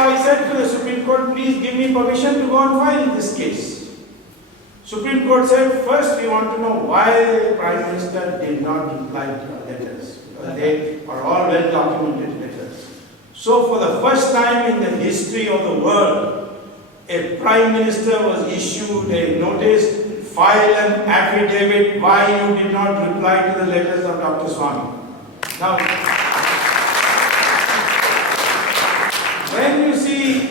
I said to the Supreme Court, please give me permission to go and file this case. Supreme Court said, first we want to know why the Prime Minister did not reply to our letters. They are all well documented letters. So for the first time in the history of the world, a Prime Minister was issued a notice, file an affidavit why you did not reply to the letters of Dr. Swamy. Now, when you see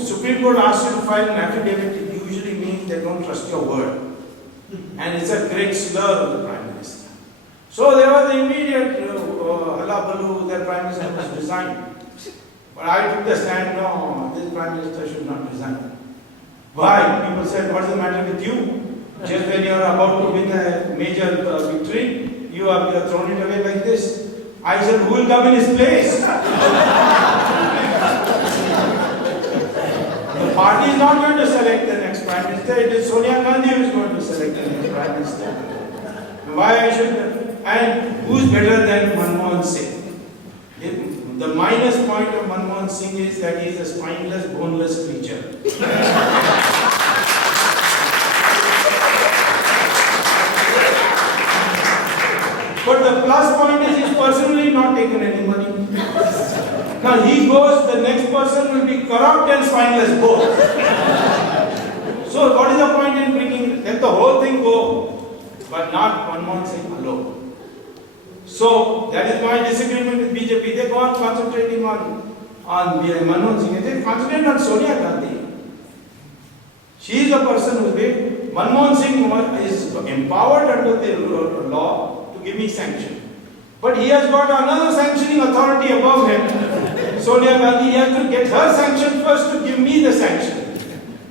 Supreme Court asks you to file an affidavit, it usually means they don't trust your word. And it's a great slur on the Prime Minister. So there was the immediate hullabaloo that Prime Minister must resign. But I took the stand, no, this Prime Minister should not resign. Why? People said, what's the matter with you? Just when you are about to win a major victory, you have thrown it away like this. I said, who will come in his place? The party is not going to select the next Prime Minister. It is Sonia Gandhi who is going to select the next Prime Minister. Why I should? And who's better than Manmohan Singh? The minus point of Manmohan Singh is that he is a spineless, boneless creature. But the plus point is he's personally not taken any money. Now he goes, the next person will be corrupt and spineless both. So what is the point in bringing, let the whole thing go, but not Manmohan Singh alone. So that is my disagreement with BJP. They go on concentrating on Manmohan Singh. They concentrate on Sonia Gandhi. She is the person who is big. Manmohan Singh is empowered under the law to give me sanction. But he has got another sanctioning authority above him. Sonia Gandhi, he has to get her sanction first to give me the sanction.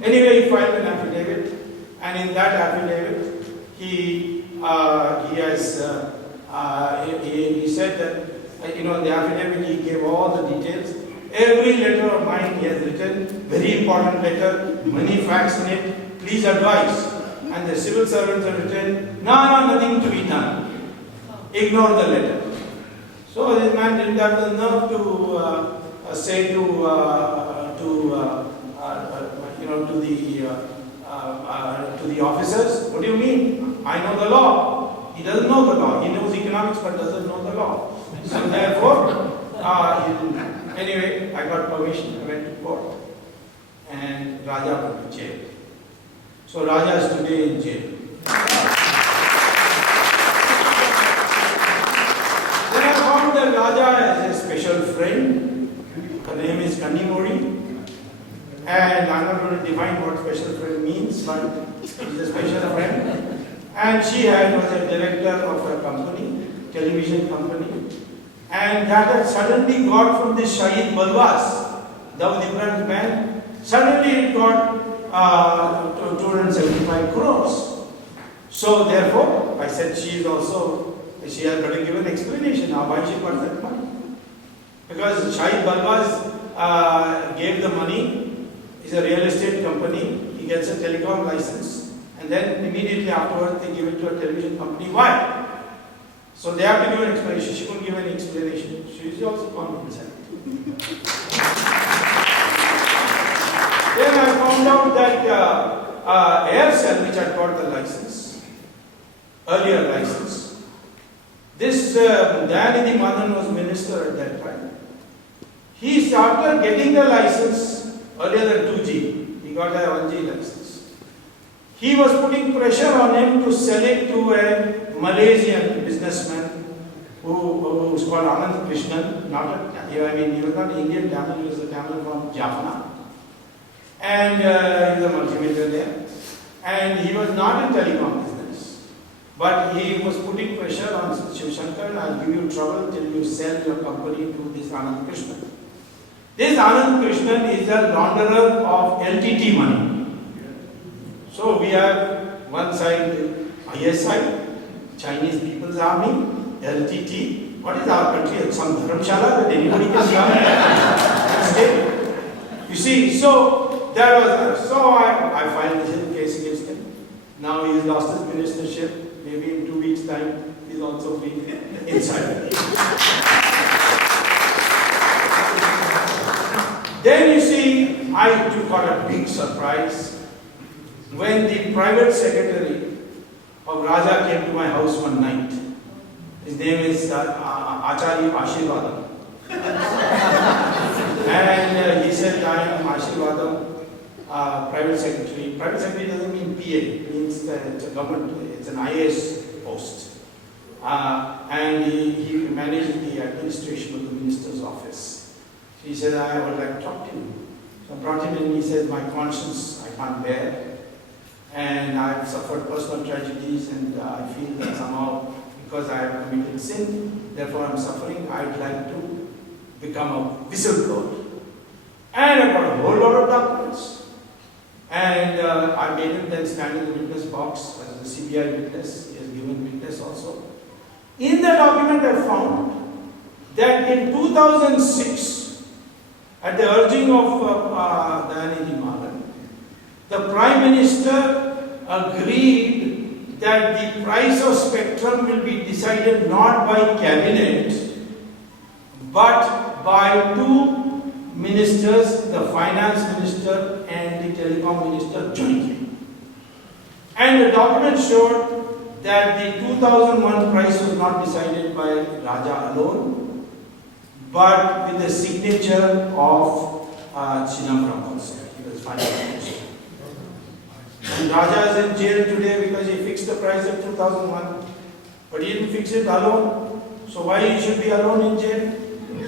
Anyway, he filed an affidavit, and in that affidavit, he said that, the affidavit, he gave all the details. Every letter of mine he has written, very important letter, many facts in it, please advise. And the civil servants have written, no, nothing to be done. Ignore the letter. So this man didn't have the nerve to say to the officers, what do you mean? I know the law. He doesn't know the law. He knows economics but doesn't know the law. So therefore, anyway, I got permission. I went to court, and Raja went to jail. So Raja is today in jail. That Raja has a special friend. Her name is Kanimori, and I'm not going to define what special friend means, but she's a special friend. And she was a director of a company, television company, and that had suddenly got from this Shahid Balwas, Dawood Ibrahim's man, suddenly it got 275 crores. So therefore, I said she has got to give an explanation now why she got that money. Because Shahid Balwas gave the money, he's a real estate company, he gets a telecom license, and then immediately afterwards they give it to a television company. Why? So they have to give an explanation. She couldn't give any explanation. She is also confident. Then I found out that Aircel, which had got the license, earlier license, this Dayanidhi Madan was minister at that time. He started getting the license earlier than 2G. He got a 1G license. He was putting pressure on him to sell it to a Malaysian businessman who was called Anand Krishnan. He was not an Indian Tamil, he was a Tamil from Jaffna. And he was a multimillionaire. And he was not in telecom business. But he was putting pressure on Shiv Shankar, I'll give you trouble till you sell your company to this Anand Krishnan. This Anand Krishnan is the launderer of LTT money. So we have one side ISI, Chinese People's Army, LTT. What is our country? Some dharamshala that anybody can come and stay. You see, so there was I filed this case against him. Now he has lost his ministership. Maybe in 2 weeks' time, he's also being inside. Then you see, I too got a big surprise when the private secretary of Raja came to my house one night. His name is Acharya Ashirvadam. And he said, I am Ashirvadam, private secretary. Private secretary doesn't mean PA, it means that it's a government, it's an IAS post. And he managed the administration of the minister's office. So he said, I would like to talk to you. So I brought him in, he said, my conscience I can't bear. And I've suffered personal tragedies, and I feel that somehow, because I have committed sin, therefore I'm suffering, I'd like to become a whistleblower. And I got a whole lot of documents. And I made him then stand in the witness box as a CBI witness. He has given witness also. In the document I found that in 2006, at the urging of Dayanidhi Malan, the Prime Minister agreed that the price of spectrum will be decided not by cabinet but by two ministers, the finance minister and the telecom minister jointly. And the document showed that the 2001 price was not decided by Raja alone, but with the signature of Chidambaram also. He was finance minister. And Raja is in jail today because he fixed the price of 2001, but he didn't fix it alone. So why he should be alone in jail?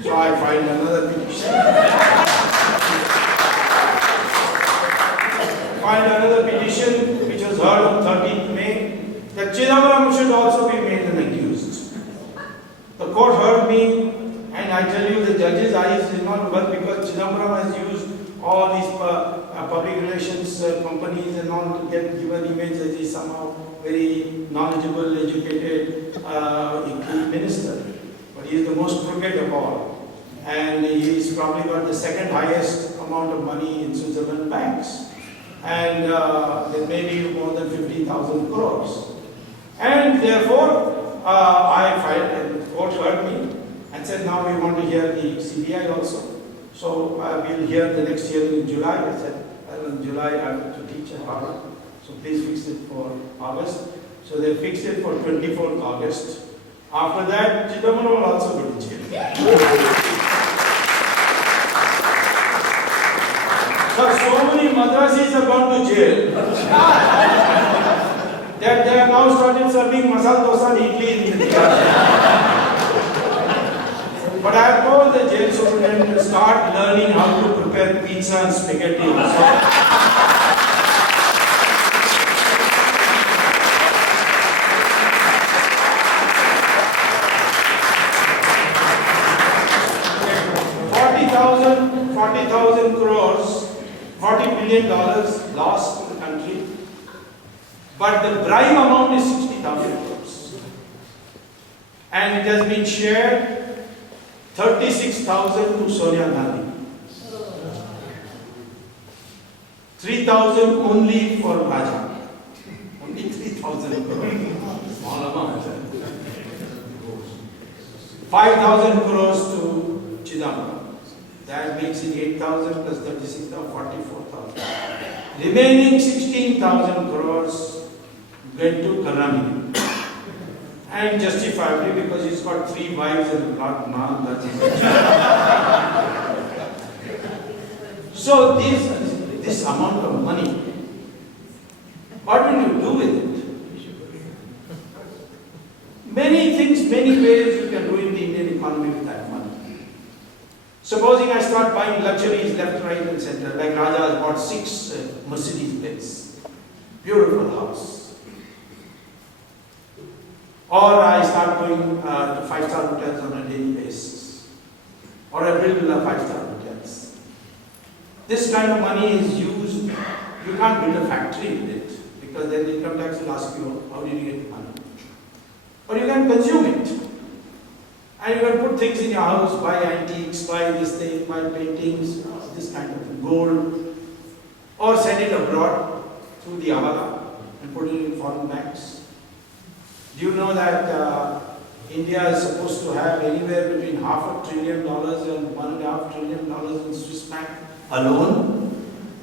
So I filed another petition. Which was heard on 13th May, that Chidambaram should also be made an accused. The court heard me, and I tell you the judge's eyes did not work because Chidambaram has used all these public relations companies and all to get given image that he is somehow very knowledgeable, educated minister. But he is the most crooked of all. And he's probably got the second highest amount of money in Switzerland banks. And there may be more than 50,000 crores. And therefore, I filed, and the court heard me and said, now we want to hear the CBI also. So we'll hear the next hearing in July. I said, in July I have to teach at Harvard. So please fix it for August. So they fixed it for 24th August. After that, Chidambaram will also go to jail. So many Madrasis have gone to jail that they have now started serving masala dosa and idli in the But I have told the jail superintendent to start learning how to prepare pizza and spaghetti. $40,000 crores, $40 billion lost to the country, but the bribe amount is 60,000 crores. And it has been shared 36,000 to Sonia Gandhi, 3,000 only for Raja, only 3,000 crores, small amount. 5,000 crores to Chidambaram. That makes it 8,000 plus 36,000, 44,000. Remaining 16,000 crores went to Karnamini. And justifiably because he's got 3 wives and a lot man. So this amount of money, what will you do with it? Many things, many ways you can do in the Indian economy with that money. Supposing I start buying luxuries left, right and center, like Raja has bought 6 Mercedes-Benz, beautiful house. Or I start going to 5-star hotels on a daily basis. Or I build 5-star hotels. This kind of money is used, you can't build a factory with it, because then the income tax will ask you, how did you get the money? Or you can consume it. And you can put things in your house, buy antiques, buy this thing, buy paintings, this kind of thing, gold, or send it abroad through the Avala and put it in foreign banks. Do you know that India is supposed to have anywhere between $500 billion and $1.5 trillion in Swiss franc alone.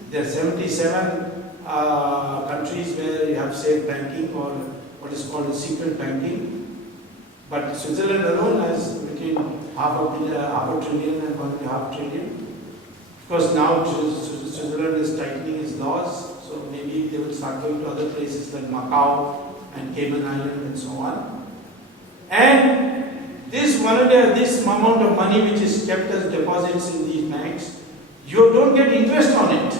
There are 77 countries where you have safe banking or what is called secret banking. But Switzerland alone has between half a trillion and 1.5 trillion. Of course, now Switzerland is tightening its laws, so maybe they will start going to other places like Macau and Cayman Island and so on. And this amount of money which is kept as deposits in these banks, you don't get interest on it.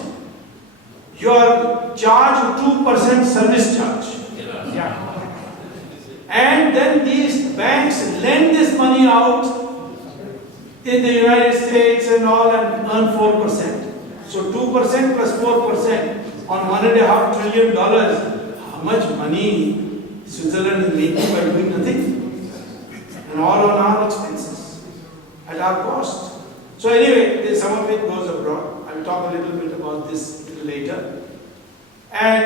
You are charged 2% service charge. Yeah. And then these banks lend this money out in the United States and all and earn 4%. So 2% plus 4% on $1.5 trillion. How much money Switzerland is making by doing nothing? And all on our expenses, at our cost. So anyway, some of it goes abroad. I'll talk a little bit about this a little later. And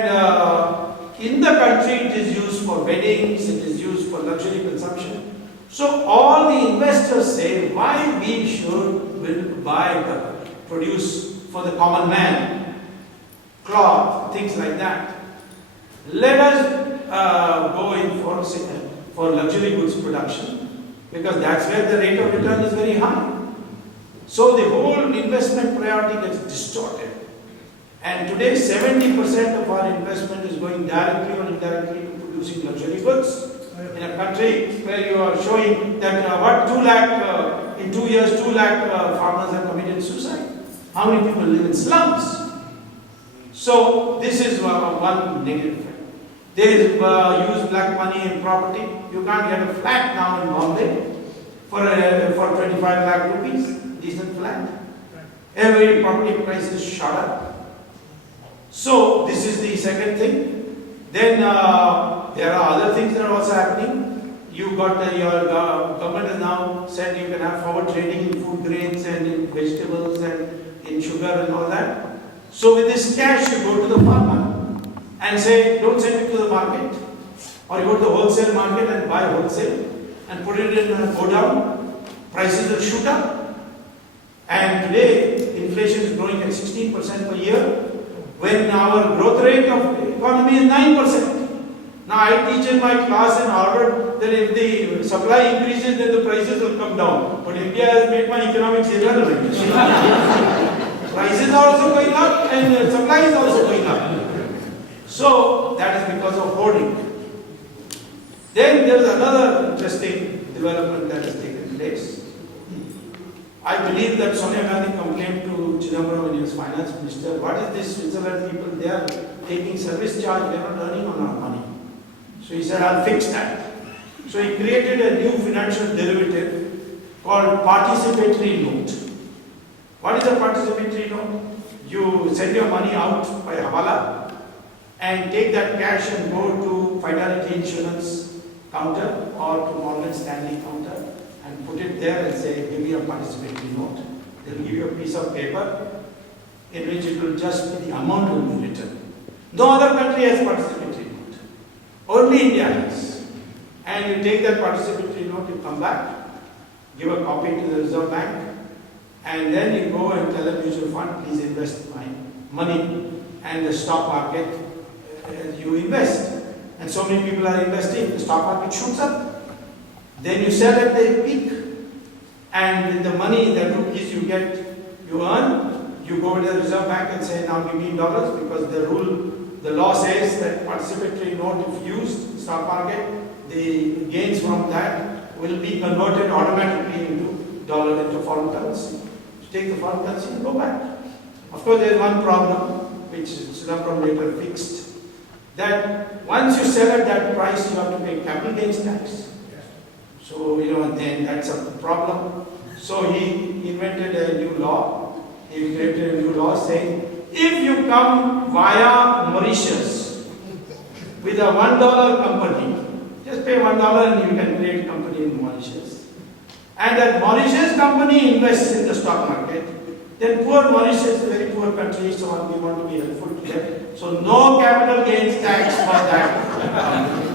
in the country it is used for weddings, it is used for luxury consumption. So all the investors say why we should produce for the common man, cloth, things like that. Let us go in for luxury goods production, because that's where the rate of return is very high. So the whole investment priority gets distorted. And today 70% of our investment is going directly or indirectly to producing luxury goods. In a country where you are showing that 2 lakh, in 2 years 2 lakh farmers have committed suicide. How many people live in slums? So this is one negative effect. They use black money in property. You can't get a flat now in Bombay for 25 lakh rupees, decent flat. Every property price is shot up. So this is the second thing. Then there are other things that are also happening. You got your government has now said you can have forward trading in food grains and in vegetables and in sugar and all that. So with this cash you go to the farmer and say don't send it to the market, or you go to the wholesale market and buy wholesale and put it in a godown. Prices will shoot up. And today inflation is growing at 16% per year, when our growth rate of economy is 9%. Now I teach in my class in Harvard that if the supply increases, then the prices will come down. But India has made my economics irrelevant. Prices are also going up and supply is also going up. So that is because of hoarding. Then there is another interesting development that has taken place. I believe that Sonia Gandhi complained to Chidambaram when he was finance minister, what is this Switzerland people, they are taking service charge, they are not earning on our money. So he said, I'll fix that. So he created a new financial derivative called participatory note. What is a participatory note? You send your money out by Hawala and take that cash and go to Fidelity Insurance counter or to Morgan Stanley counter and put it there and say, give me a participatory note. They will give you a piece of paper in which it will just be the amount will be written. No other country has participatory note. Only India has. And you take that participatory note, you come back, give a copy to the Reserve Bank, and then you go and tell a mutual fund, please invest my money, and the stock market, you invest. And so many people are investing, the stock market shoots up. Then you sell at the peak, and with the money, the rupees you get, you earn, you go to the Reserve Bank and say, now give me dollars, because the law says that participatory note, if used, stock market, the gains from that will be converted automatically into dollar, into foreign currency. You take the foreign currency and go back. Of course, there is one problem, which Subramanian later fixed, that once you sell at that price, you have to pay capital gains tax. So, then that's a problem. So he invented a new law. He created a new law saying, if you come via Mauritius with a $1 company, just pay $1 and you can create a company in Mauritius. And that Mauritius company invests in the stock market. Then poor Mauritius is a very poor country, so we want to be helpful to them. So no capital gains tax for that.